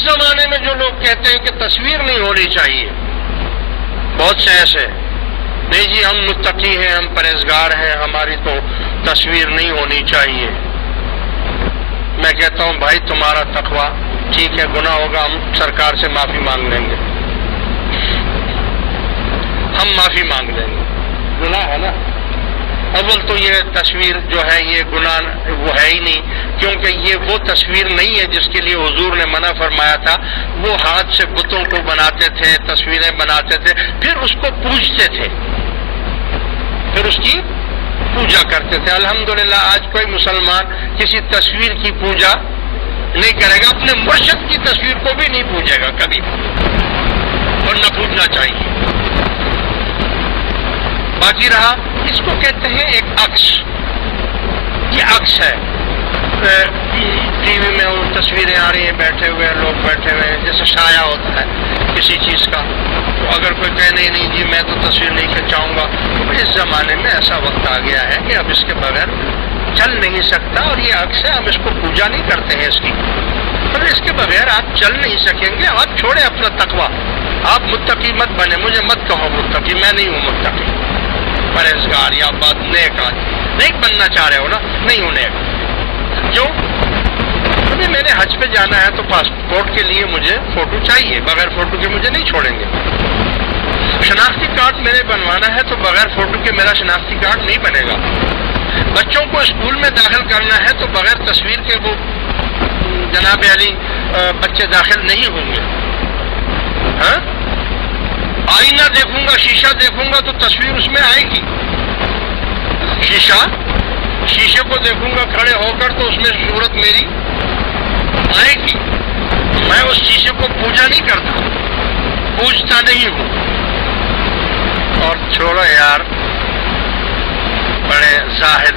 زمانے میں جو لوگ کہتے ہیں کہ تصویر نہیں ہونی چاہیے، بہت سے ایسے، نہیں جی ہم متقی ہیں، ہم پرہیزگار ہیں، ہماری تو تصویر نہیں ہونی چاہیے۔ میں کہتا ہوں بھائی تمہارا تقویٰ ٹھیک ہے، گناہ ہوگا ہم سرکار سے معافی مانگ لیں گے، ہم معافی مانگ لیں گے، گناہ ہے نا۔ اول تو یہ تصویر جو ہے یہ گناہ وہ ہے ہی نہیں، کیونکہ یہ وہ تصویر نہیں ہے جس کے لیے حضور نے منع فرمایا تھا۔ وہ ہاتھ سے بتوں کو بناتے تھے، تصویریں بناتے تھے، پھر اس کو پوجتے تھے، پھر اس کی پوجا کرتے تھے۔ الحمدللہ آج کوئی مسلمان کسی تصویر کی پوجا نہیں کرے گا، اپنے مرشد کی تصویر کو بھی نہیں پوجے گا کبھی، اور نہ پوجنا چاہیے۔ باقی رہا، اس کو کہتے ہیں ایک عکس، یہ عکس ہے۔ ٹی وی میں وہ تصویریں آ رہی ہیں، بیٹھے ہوئے لوگ بیٹھے ہوئے ہیں، جیسے سایہ ہوتا ہے کسی چیز کا، تو اگر کوئی کہے نہیں جی میں تو تصویر نہیں کھنچاؤں گا، تو اس زمانے میں ایسا وقت آ گیا ہے کہ اب اس کے بغیر چل نہیں سکتا، اور یہ عکس ہے، ہم اس کو پوجا نہیں کرتے ہیں اس کی، پر اس کے بغیر آپ چل نہیں سکیں گے۔ آپ چھوڑیں اپنا تقویٰ، آپ متقی مت بنے، مجھے مت کہو متقی، میں نہیں ہوں متقی، پرہیزگار یا بات نیک آدمی نہیں بننا چاہ رہے ہو نا، نہیں ہوں نیک۔ کیوں؟ کیونکہ میں نے حج پہ جانا ہے تو پاسپورٹ کے لیے مجھے فوٹو چاہیے، بغیر فوٹو کے مجھے نہیں چھوڑیں گے۔ شناختی کارڈ میں نے بنوانا ہے تو بغیر فوٹو کے میرا شناختی کارڈ نہیں بنے گا۔ بچوں کو اسکول میں داخل کرنا ہے تو بغیر تصویر کے وہ جناب علی بچے داخل نہیں ہوں گے۔ ہاں، آئینہ دیکھوں گا، شیشہ دیکھوں گا تو تصویر اس میں آئے گی۔ شیشے کو دیکھوں گا کھڑے ہو کر تو اس میں صورت میری آئے گی۔ میں اس شیشے کو پوجا نہیں کرتا، پوجتا نہیں ہوں۔ اور چھوڑو یار، بڑے زاہد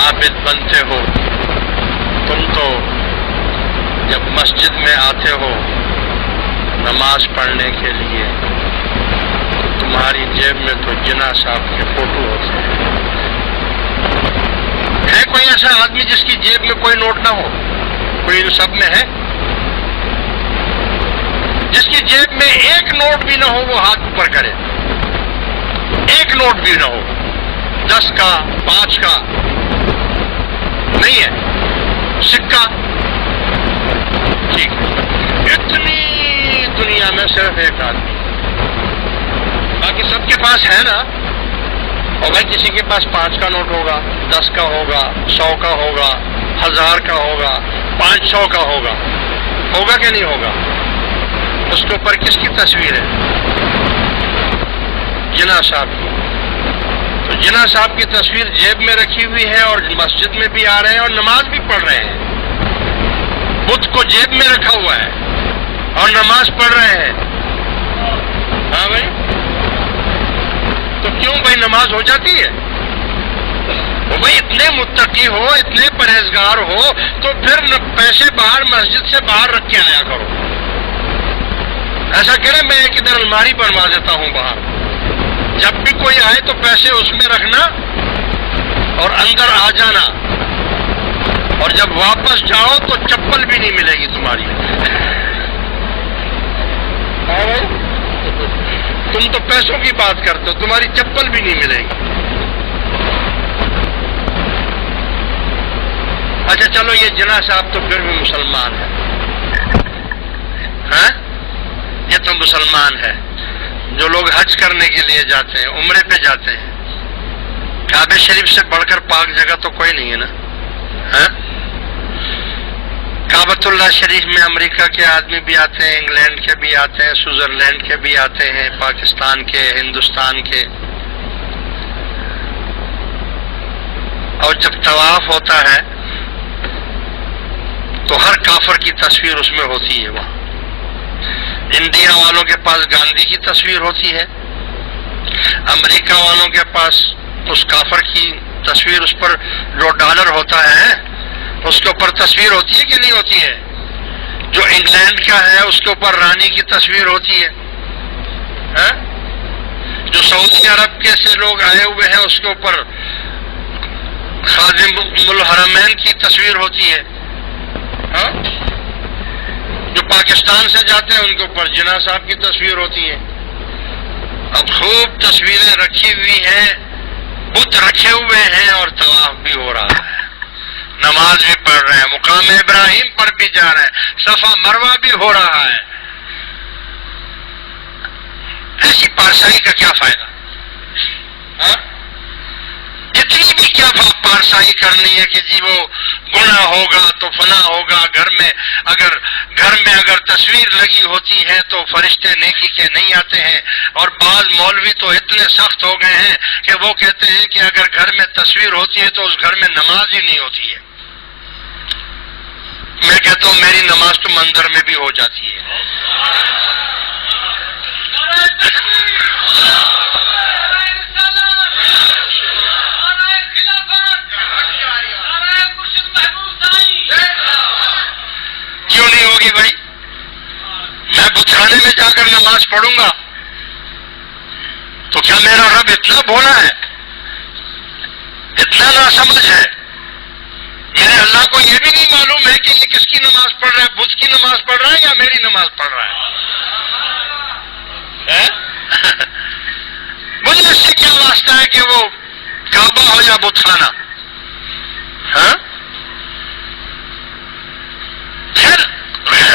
عابد بنتے ہو تم تو، جب مسجد میں آتے ہو نماز پڑھنے کے لیے تو تمہاری جیب میں تو جناح صاحب کے فوٹو ہوتے ہیں۔ ہے کوئی ایسا آدمی جس کی جیب میں کوئی نوٹ نہ ہو؟ کوئی ان سب میں ہے؟ جس کی جیب میں ایک نوٹ بھی نہ ہو وہ ہاتھ اوپر کرے، ایک نوٹ بھی نہ ہو، 10 کا 5 کا نہیں ہے، سکہ، ٹھیک ہے۔ اتنی دنیا میں صرف ایک آدمی، باقی سب کے پاس ہے نا۔ اور بھائی کسی کے پاس 5 کا نوٹ ہوگا، 10 کا ہوگا، 100 کا ہوگا، 1000 کا ہوگا، 500 کا ہوگا، ہوگا کہ نہیں ہوگا؟ اس کے اوپر کس کی تصویر ہے؟ جناح صاحب کی۔ تو جناح صاحب کی تصویر جیب میں رکھی ہوئی ہے اور مسجد میں بھی آ رہے ہیں اور نماز بھی پڑھ رہے ہیں۔ بت کو جیب میں رکھا ہوا ہے اور نماز پڑھ رہے ہیں۔ ہاں بھائی، تو کیوں بھائی نماز ہو جاتی ہے؟ وہ بھائی اتنے متقی ہو، اتنے پرہیزگار ہو تو پھر پیسے باہر مسجد سے باہر رکھ کے آیا کرو۔ ایسا کرے میں ایک ادھر الماری بنوا دیتا ہوں باہر، جب بھی کوئی آئے تو پیسے اس میں رکھنا اور اندر آ جانا، اور جب واپس جاؤ تو چپل بھی نہیں ملے گی تمہاری۔ تم تو پیسوں کی بات کرتے ہو، تمہاری چپل بھی نہیں ملے گی۔ اچھا چلو، یہ جناح صاحب تو پھر بھی مسلمان ہے، ہاں یہ تو مسلمان ہے۔ جو لوگ حج کرنے کے لیے جاتے ہیں، عمرے پہ جاتے ہیں، کعبہ شریف سے بڑھ کر پاک جگہ تو کوئی نہیں ہے نا۔ ہاں، کعبۃ اللہ شریف میں امریکہ کے آدمی بھی آتے ہیں، انگلینڈ کے بھی آتے ہیں، سوئٹزرلینڈ کے بھی آتے ہیں، پاکستان کے، ہندوستان کے۔ اور جب طواف ہوتا ہے تو ہر کافر کی تصویر اس میں ہوتی ہے۔ وہاں انڈیا والوں کے پاس گاندھی کی تصویر ہوتی ہے، امریکہ والوں کے پاس اس کافر کی تصویر، اس پر جو ڈالر ہوتا ہے اس کے اوپر تصویر ہوتی ہے کہ نہیں ہوتی ہے؟ جو انگلینڈ کا ہے اس کے اوپر رانی کی تصویر ہوتی ہے، جو سعودی عرب کے سے لوگ آئے ہوئے ہیں اس کے اوپر خادم الحرمین کی تصویر ہوتی ہے۔ جو پاکستان سے جاتے ہیں ان کے اوپر جناح صاحب کی تصویر ہوتی ہے. اب خوب تصویریں رکھی ہوئی ہیں، بت رکھے ہوئے ہیں اور طواف بھی ہو رہا ہے، نماز بھی پڑھ رہے ہیں، مقام ابراہیم پر بھی جا رہے ہیں، صفا مروہ بھی ہو رہا ہے. ایسی پارسائی کا کیا فائدہ؟ ہاں؟ اتنی بھی کیا پارسائی کرنی ہے کہ جی وہ گناہ ہوگا تو فنا ہوگا. گھر میں اگر تصویر لگی ہوتی ہے تو فرشتے نیکی کے نہیں آتے ہیں. اور بعض مولوی تو اتنے سخت ہو گئے ہیں کہ وہ کہتے ہیں کہ اگر گھر میں تصویر ہوتی ہے تو اس گھر میں نماز ہی نہیں ہوتی ہے. میں کہتا ہوں میری نماز تو مندر میں بھی ہو جاتی ہے. کیوں نہیں ہوگی بھائی؟ میں بتخانے میں جا کر نماز پڑھوں گا تو کیا میرا رب اتنا بھولا ہے، اتنا ناسمجھ ہے؟ میرے اللہ کو یہ بھی نہیں معلوم ہے کہ یہ کس کی نماز پڑھ رہا ہے، بت کی نماز پڑھ رہا ہے یا میری نماز پڑھ رہا ہے؟ مجھے اس سے کیا واسطہ ہے کہ وہ کعبہ ہو یا بت خانہ؟ ہاں؟ خیر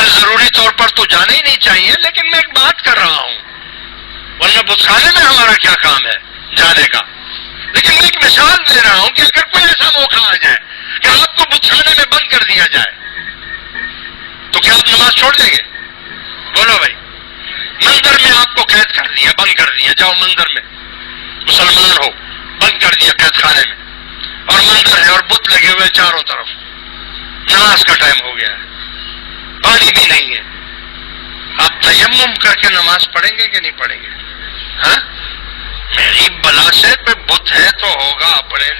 ضروری طور پر تو جانا ہی نہیں چاہیے، لیکن میں ایک بات کر رہا ہوں، ورنہ بت خانے میں ہمارا کیا کام ہے جانے کا. لیکن میں ایک مثال دے رہا ہوں کہ اگر کوئی ایسا موقع آ جائے کہ آپ کو بت خانے میں بند کر دیا جائے تو کیا آپ نماز چھوڑ دیں گے؟ بولو بھائی. مندر میں آپ کو قید کر دیا، بند کر دیا، جاؤ مندر میں مسلمان ہو، بند کر دیا قید خانے میں، اور مندر ہے اور بت لگے ہوئے چاروں طرف، نماز کا ٹائم ہو گیا ہے، پانی بھی نہیں ہے، آپ تیمم کر کے نماز پڑھیں گے کہ نہیں پڑھیں گے؟ ہاں؟ میری بلا سے بت ہے تو ہوگا، اپنے